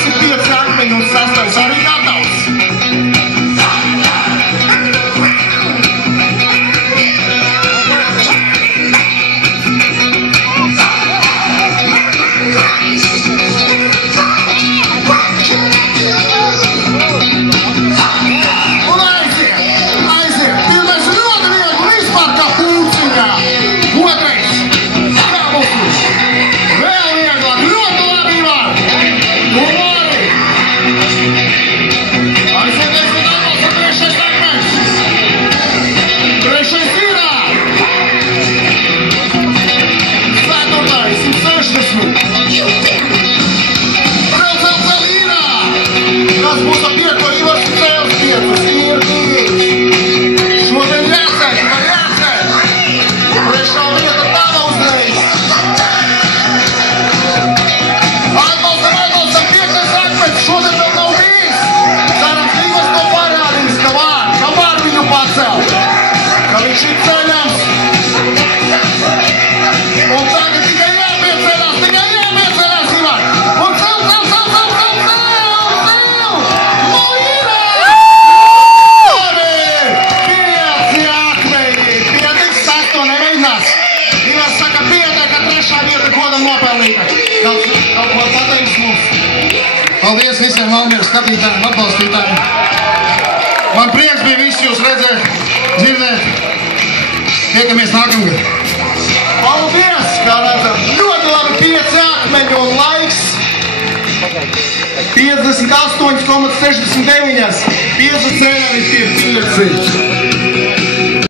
visi 5 akmeņi un 6. arī gatavs. Paldies visiem Valmieras skatītājiem, atbalstītājiem. Man prieks bija visus jūs redzēt, dzirdēt. Tiekamies nākamgad. Paldies, kā redzam. Ļoti labi 5 akmeņi un laiks. 58,69. 50 centi pie 5.